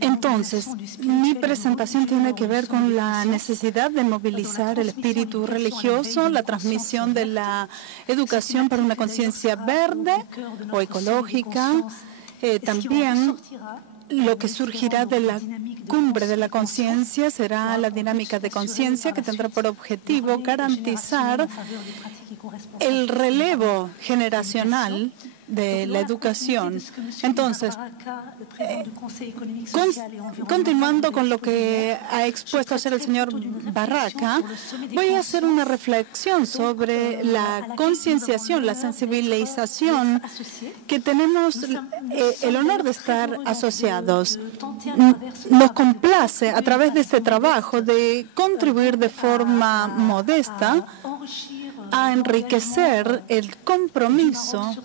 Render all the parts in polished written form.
Entonces, mi presentación tiene que ver con la necesidad de movilizar el espíritu religioso, la transmisión de la educación para una conciencia verde o ecológica, también lo que surgirá de la cumbre de la conciencia será la dinámica de conciencia que tendrá por objetivo garantizar el relevo generacional de la educación. Entonces, continuando con lo que ha expuesto ayer el señor Barraca, voy a hacer una reflexión sobre la concienciación, la sensibilización que tenemos el honor de estar asociados. Nos complace a través de este trabajo de contribuir de forma modesta a enriquecer el compromiso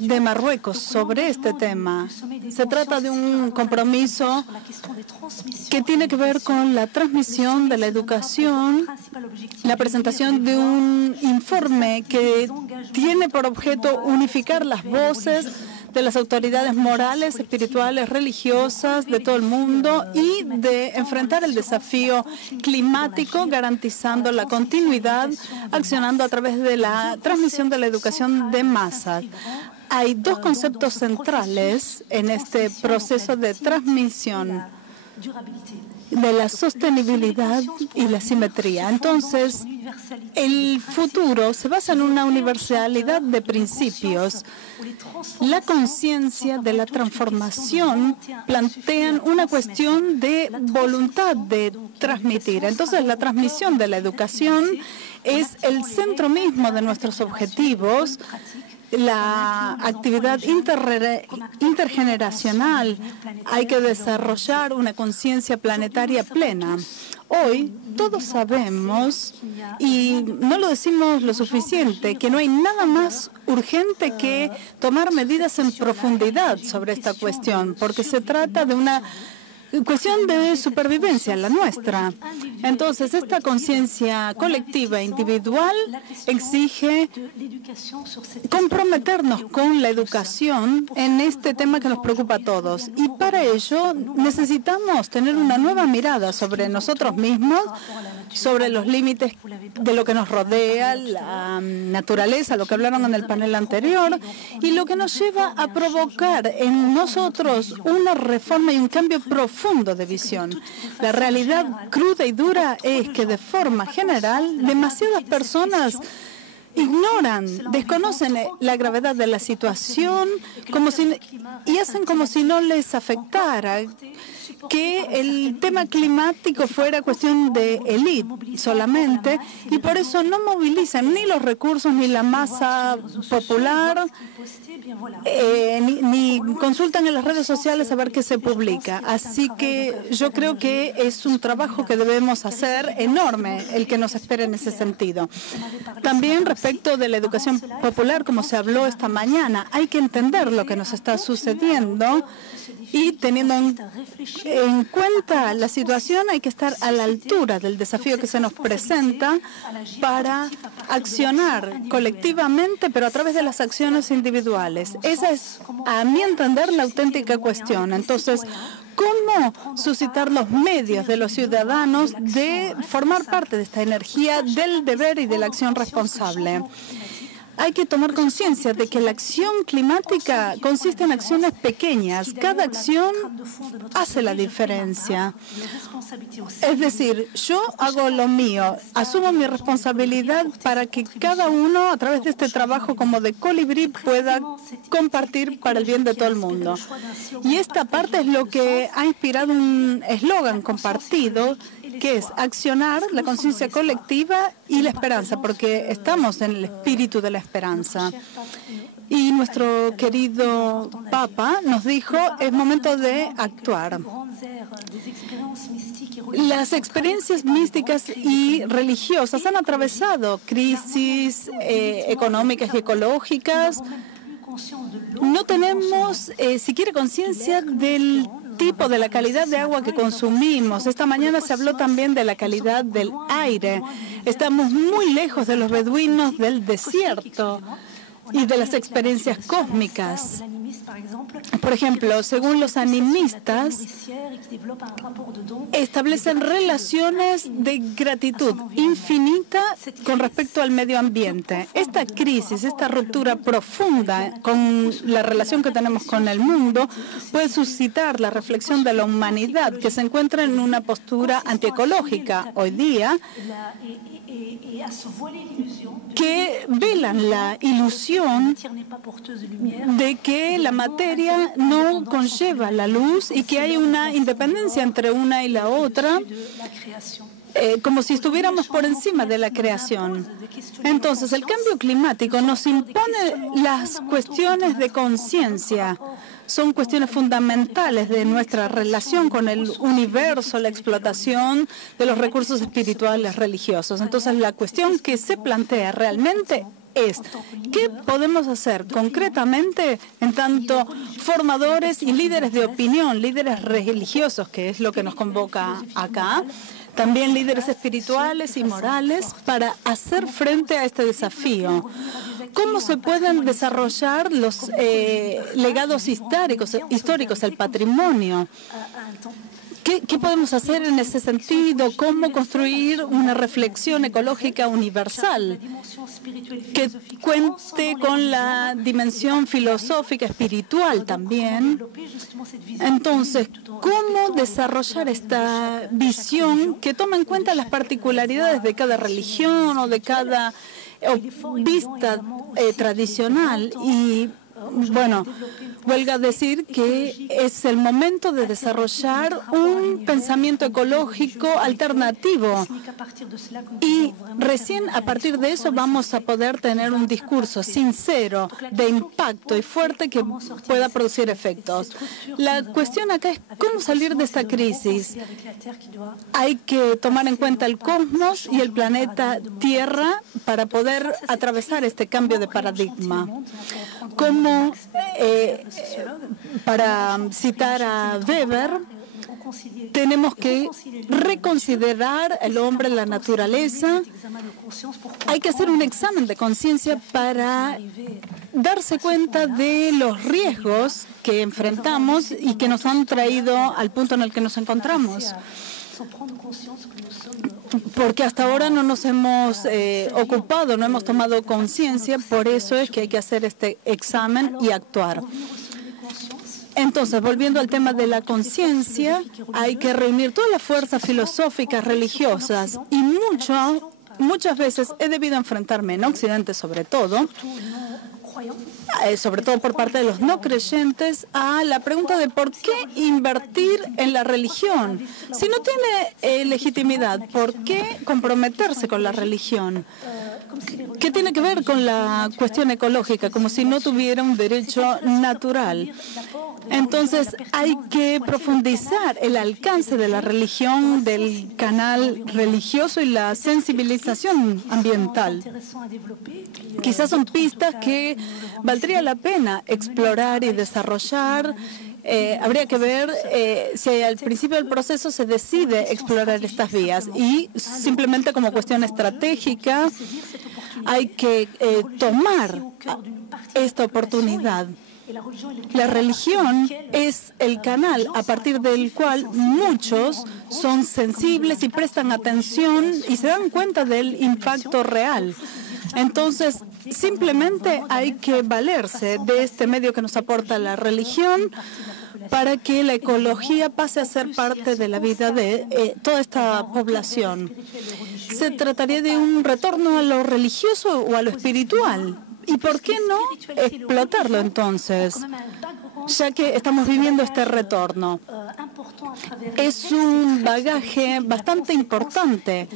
de Marruecos sobre este tema. Se trata de un compromiso que tiene que ver con la transmisión de la educación, la presentación de un informe que tiene por objeto unificar las voces de las autoridades morales, espirituales, religiosas de todo el mundo y de enfrentar el desafío climático, garantizando la continuidad, accionando a través de la transmisión de la educación de masas. Hay dos conceptos centrales en este proceso de transmisión: de la sostenibilidad y la simetría. Entonces, el futuro se basa en una universalidad de principios. La conciencia de la transformación plantean una cuestión de voluntad de transmitir. Entonces, la transmisión de la educación es el centro mismo de nuestros objetivos. La actividad intergeneracional, hay que desarrollar una conciencia planetaria plena. Hoy todos sabemos, y no lo decimos lo suficiente, que no hay nada más urgente que tomar medidas en profundidad sobre esta cuestión, porque se trata de una cuestión de supervivencia, la nuestra. Entonces, esta conciencia colectiva e individual exige comprometernos con la educación en este tema que nos preocupa a todos. Y para ello necesitamos tener una nueva mirada sobre nosotros mismos, sobre los límites de lo que nos rodea, la naturaleza, lo que hablaron en el panel anterior, y lo que nos lleva a provocar en nosotros una reforma y un cambio profundo de visión. La realidad cruda y dura es que, de forma general, demasiadas personas ignoran, desconocen la gravedad de la situación y hacen como si no les afectara, que el tema climático fuera cuestión de élite solamente, y por eso no movilizan ni los recursos ni la masa popular, ni consultan en las redes sociales a ver qué se publica. Así que yo creo que es un trabajo que debemos hacer enorme, el que nos espera en ese sentido. También respecto de la educación popular, como se habló esta mañana, hay que entender lo que nos está sucediendo y, teniendo en cuenta la situación, hay que estar a la altura del desafío que se nos presenta para accionar colectivamente, pero a través de las acciones individuales. Esa es, a mi entender, la auténtica cuestión. Entonces, ¿cómo suscitar los medios de los ciudadanos de formar parte de esta energía del deber y de la acción responsable? Hay que tomar conciencia de que la acción climática consiste en acciones pequeñas. Cada acción hace la diferencia. Es decir, yo hago lo mío, asumo mi responsabilidad para que cada uno, a través de este trabajo como de colibrí, pueda compartir para el bien de todo el mundo. Y esta parte es lo que ha inspirado un eslogan compartido, que es accionar la conciencia colectiva y la esperanza, porque estamos en el espíritu de la esperanza. Y nuestro querido Papa nos dijo, es momento de actuar. Las experiencias místicas y religiosas han atravesado crisis económicas y ecológicas. No tenemos siquiera conciencia del tipo, de la calidad de agua que consumimos. Esta mañana se habló también de la calidad del aire. Estamos muy lejos de los beduinos del desierto. y de las experiencias cósmicas. Por ejemplo, según los animistas, establecen relaciones de gratitud infinita con respecto al medio ambiente. Esta crisis, esta ruptura profunda con la relación que tenemos con el mundo puede suscitar la reflexión de la humanidad que se encuentra en una postura antiecológica hoy día, que velan la ilusión de que la materia no conlleva la luz y que hay una independencia entre una y la otra, como si estuviéramos por encima de la creación. Entonces, el cambio climático nos impone las cuestiones de conciencia. Son cuestiones fundamentales de nuestra relación con el universo, la explotación de los recursos espirituales religiosos. Entonces, la cuestión que se plantea realmente es, ¿qué podemos hacer concretamente en tanto formadores y líderes de opinión, líderes religiosos, que es lo que nos convoca acá, también líderes espirituales y morales, para hacer frente a este desafío? ¿Cómo se pueden desarrollar los legados históricos, el patrimonio? ¿Qué podemos hacer en ese sentido? ¿Cómo construir una reflexión ecológica universal que cuente con la dimensión filosófica, espiritual también? Entonces, ¿cómo desarrollar esta visión que toma en cuenta las particularidades de cada religión o de cada vista tradicional? Y bueno, huelga decir que es el momento de desarrollar un pensamiento ecológico alternativo y recién a partir de eso vamos a poder tener un discurso sincero, de impacto y fuerte que pueda producir efectos. La cuestión acá es cómo salir de esta crisis. Hay que tomar en cuenta el cosmos y el planeta Tierra para poder atravesar este cambio de paradigma. Como para citar a Weber, tenemos que reconsiderar el hombre, la naturaleza. Hay que hacer un examen de conciencia para darse cuenta de los riesgos que enfrentamos y que nos han traído al punto en el que nos encontramos. Porque hasta ahora no nos hemos ocupado, no hemos tomado conciencia, por eso es que hay que hacer este examen y actuar. Entonces, volviendo al tema de la conciencia, hay que reunir todas las fuerzas filosóficas, religiosas, y muchas veces he debido enfrentarme en Occidente sobre todo por parte de los no creyentes, a la pregunta de por qué invertir en la religión. Si no tiene legitimidad, ¿por qué comprometerse con la religión? ¿Qué tiene que ver con la cuestión ecológica? Como si no tuviera un derecho natural. Entonces, hay que profundizar el alcance de la religión, del canal religioso y la sensibilización ambiental. Quizás son pistas que valdría la pena explorar y desarrollar. Habría que ver si al principio del proceso se decide explorar estas vías y simplemente como cuestión estratégica hay que tomar esta oportunidad. La religión es el canal a partir del cual muchos son sensibles y prestan atención y se dan cuenta del impacto real. Entonces, simplemente hay que valerse de este medio que nos aporta la religión para que la ecología pase a ser parte de la vida de toda esta población. ¿Se trataría de un retorno a lo religioso o a lo espiritual? ¿Y por qué no explotarlo entonces? Ya que estamos viviendo este retorno. Es un bagaje bastante importante.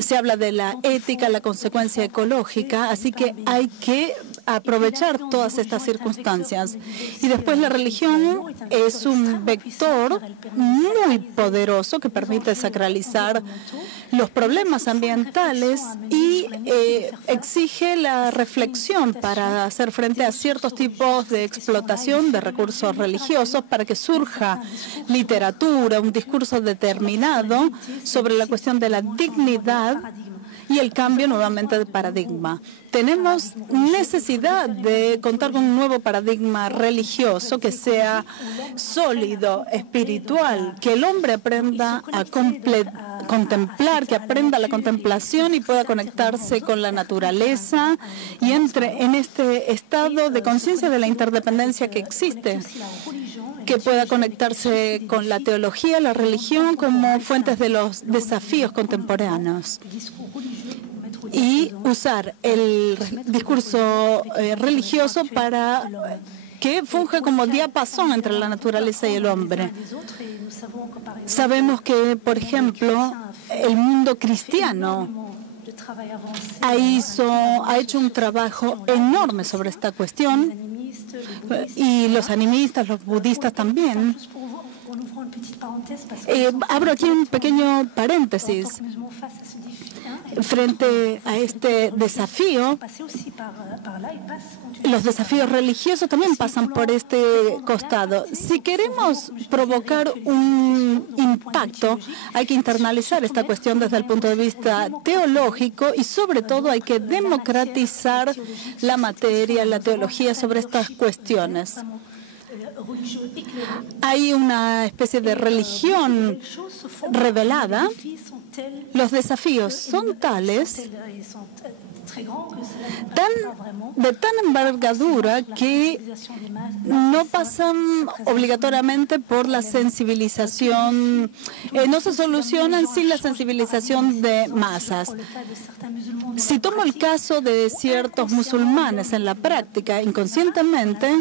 Se habla de la ética, la consecuencia ecológica, así que hay que aprovechar todas estas circunstancias. Y después la religión es un vector muy poderoso que permite sacralizar los problemas ambientales y exige la reflexión para hacer frente a ciertos tipos de explotación de recursos religiosos para que surja literatura, un discurso determinado sobre la cuestión de la dignidad y el cambio nuevamente de paradigma. Tenemos necesidad de contar con un nuevo paradigma religioso que sea sólido, espiritual, que el hombre aprenda a contemplar, que aprenda la contemplación y pueda conectarse con la naturaleza y entre en este estado de conciencia de la interdependencia que existe, que pueda conectarse con la teología, la religión como fuentes de los desafíos contemporáneos y usar el discurso religioso para que funja como diapasón entre la naturaleza y el hombre. Sabemos que, por ejemplo, el mundo cristiano ha hecho un trabajo enorme sobre esta cuestión, y los animistas, los budistas también. Abro aquí un pequeño paréntesis. Frente a este desafío, los desafíos religiosos también pasan por este costado. Si queremos provocar un impacto, hay que internalizar esta cuestión desde el punto de vista teológico y sobre todo hay que democratizar la materia, la teología sobre estas cuestiones. Hay una especie de religión revelada. Los desafíos son tales, de tan envergadura, que no pasan obligatoriamente por la sensibilización, no se solucionan sin la sensibilización de masas. Si tomo el caso de ciertos musulmanes en la práctica, inconscientemente,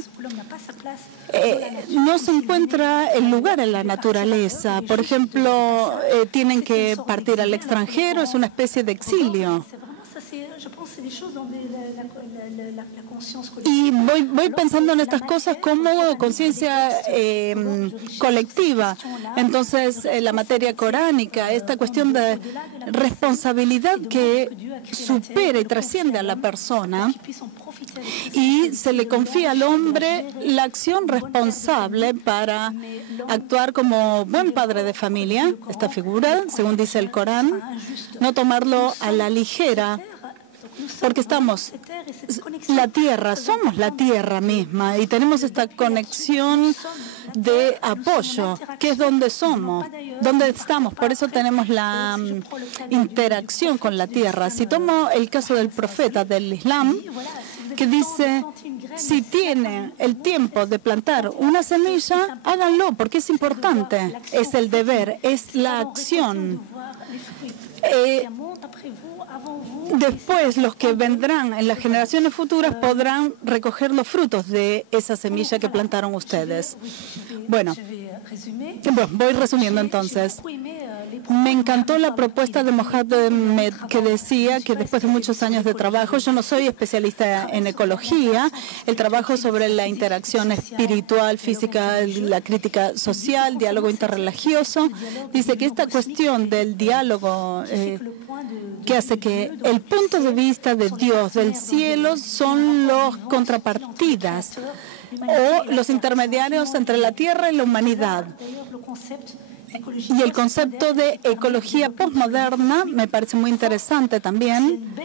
no se encuentra el lugar en la naturaleza. Por ejemplo, tienen que partir al extranjero, es una especie de exilio. Y voy pensando en estas cosas como conciencia colectiva. Entonces, la materia coránica, esta cuestión de responsabilidad que supera y trasciende a la persona, y se le confía al hombre la acción responsable para actuar como buen padre de familia, esta figura, según dice el Corán, no tomarlo a la ligera, porque somos la tierra misma y tenemos esta conexión de apoyo, que es donde somos, donde estamos. Por eso tenemos la interacción con la tierra. Si tomo el caso del profeta del Islam, que dice, si tienen el tiempo de plantar una semilla, háganlo, porque es importante, es el deber, es la acción. Después, los que vendrán en las generaciones futuras podrán recoger los frutos de esa semilla que plantaron ustedes. Bueno, voy resumiendo entonces. Me encantó la propuesta de Mohamed, que decía que después de muchos años de trabajo, yo no soy especialista en ecología, el trabajo sobre la interacción espiritual, física, la crítica social, diálogo interreligioso, dice que esta cuestión del diálogo que hace que el punto de vista de Dios, del cielo, son los contrapartidas o los intermediarios entre la tierra y la humanidad. Y el concepto de ecología postmoderna me parece muy interesante también,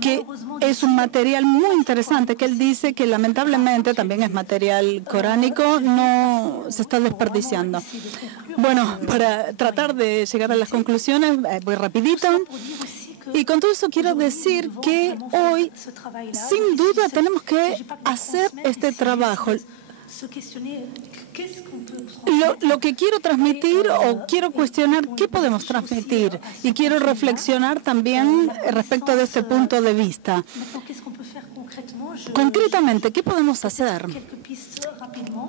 que es un material muy interesante, que él dice que lamentablemente también es material coránico, no se está desperdiciando. Bueno, para tratar de llegar a las conclusiones, voy rapidito. Y con todo eso quiero decir que hoy, sin duda, tenemos que hacer este trabajo. Lo que quiero transmitir o quiero cuestionar, ¿qué podemos transmitir? Y quiero reflexionar también respecto de este punto de vista. Concretamente, ¿qué podemos hacer?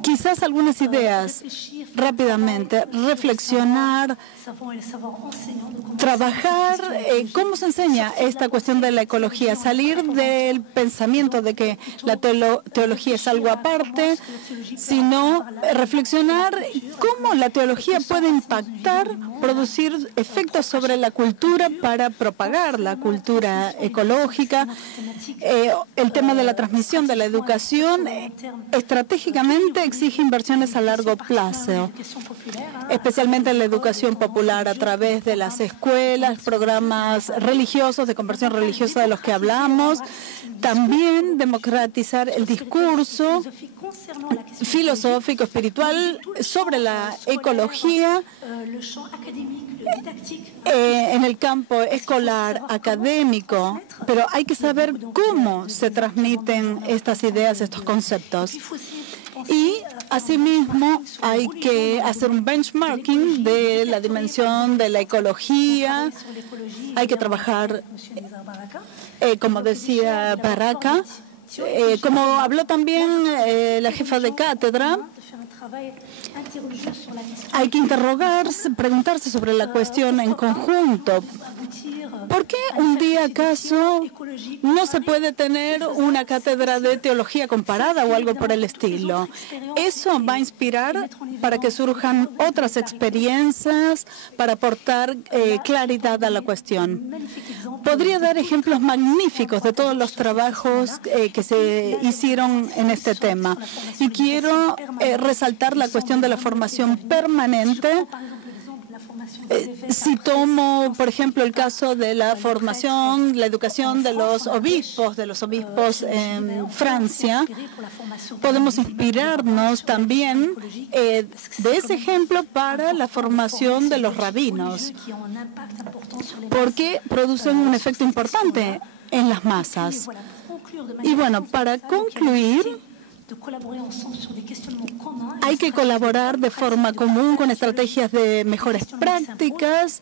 Quizás algunas ideas rápidamente, reflexionar, trabajar, cómo se enseña esta cuestión de la ecología, salir del pensamiento de que la teología es algo aparte, sino reflexionar cómo la teología puede impactar, producir efectos sobre la cultura para propagar la cultura ecológica. El tema de la transmisión de la educación estratégicamente exige inversiones a largo plazo, especialmente en la educación popular a través de las escuelas escuelas, programas religiosos, de conversión religiosa de los que hablamos. También democratizar el discurso filosófico, espiritual sobre la ecología en el campo escolar, académico, pero hay que saber cómo se transmiten estas ideas, estos conceptos. Y asimismo hay que hacer un benchmarking de la dimensión de la ecología. Hay que trabajar, como decía Baraka, como habló también la jefa de cátedra, hay que preguntarse sobre la cuestión en conjunto. ¿Por qué un día acaso no se puede tener una cátedra de teología comparada o algo por el estilo? Eso va a inspirar para que surjan otras experiencias, para aportar claridad a la cuestión. Podría dar ejemplos magníficos de todos los trabajos que se hicieron en este tema. Y quiero resaltar la cuestión de la formación permanente. Si tomo, por ejemplo, el caso de la formación, la educación de los obispos en Francia, podemos inspirarnos también de ese ejemplo para la formación de los rabinos, porque producen un efecto importante en las masas. Y bueno, para concluir, hay que colaborar de forma común con estrategias de mejores prácticas.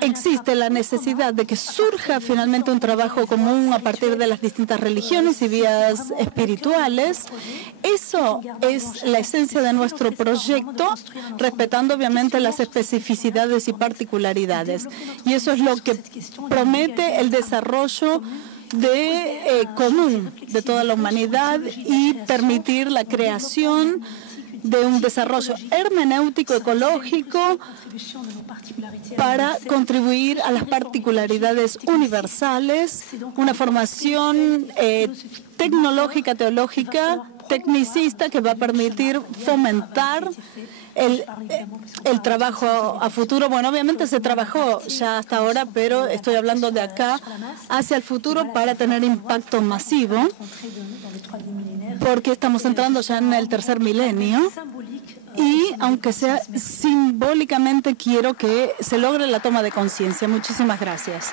Existe la necesidad de que surja finalmente un trabajo común a partir de las distintas religiones y vías espirituales. Eso es la esencia de nuestro proyecto, respetando obviamente las especificidades y particularidades. Y eso es lo que promete el desarrollo común de toda la humanidad y permitir la creación de un desarrollo hermenéutico ecológico para contribuir a las particularidades universales, una formación tecnológica, teológica, tecnicista que va a permitir fomentar el trabajo a futuro. Bueno, obviamente se trabajó ya hasta ahora, pero estoy hablando de acá hacia el futuro para tener impacto masivo, porque estamos entrando ya en el tercer milenio. Y aunque sea simbólicamente, quiero que se logre la toma de conciencia. Muchísimas gracias.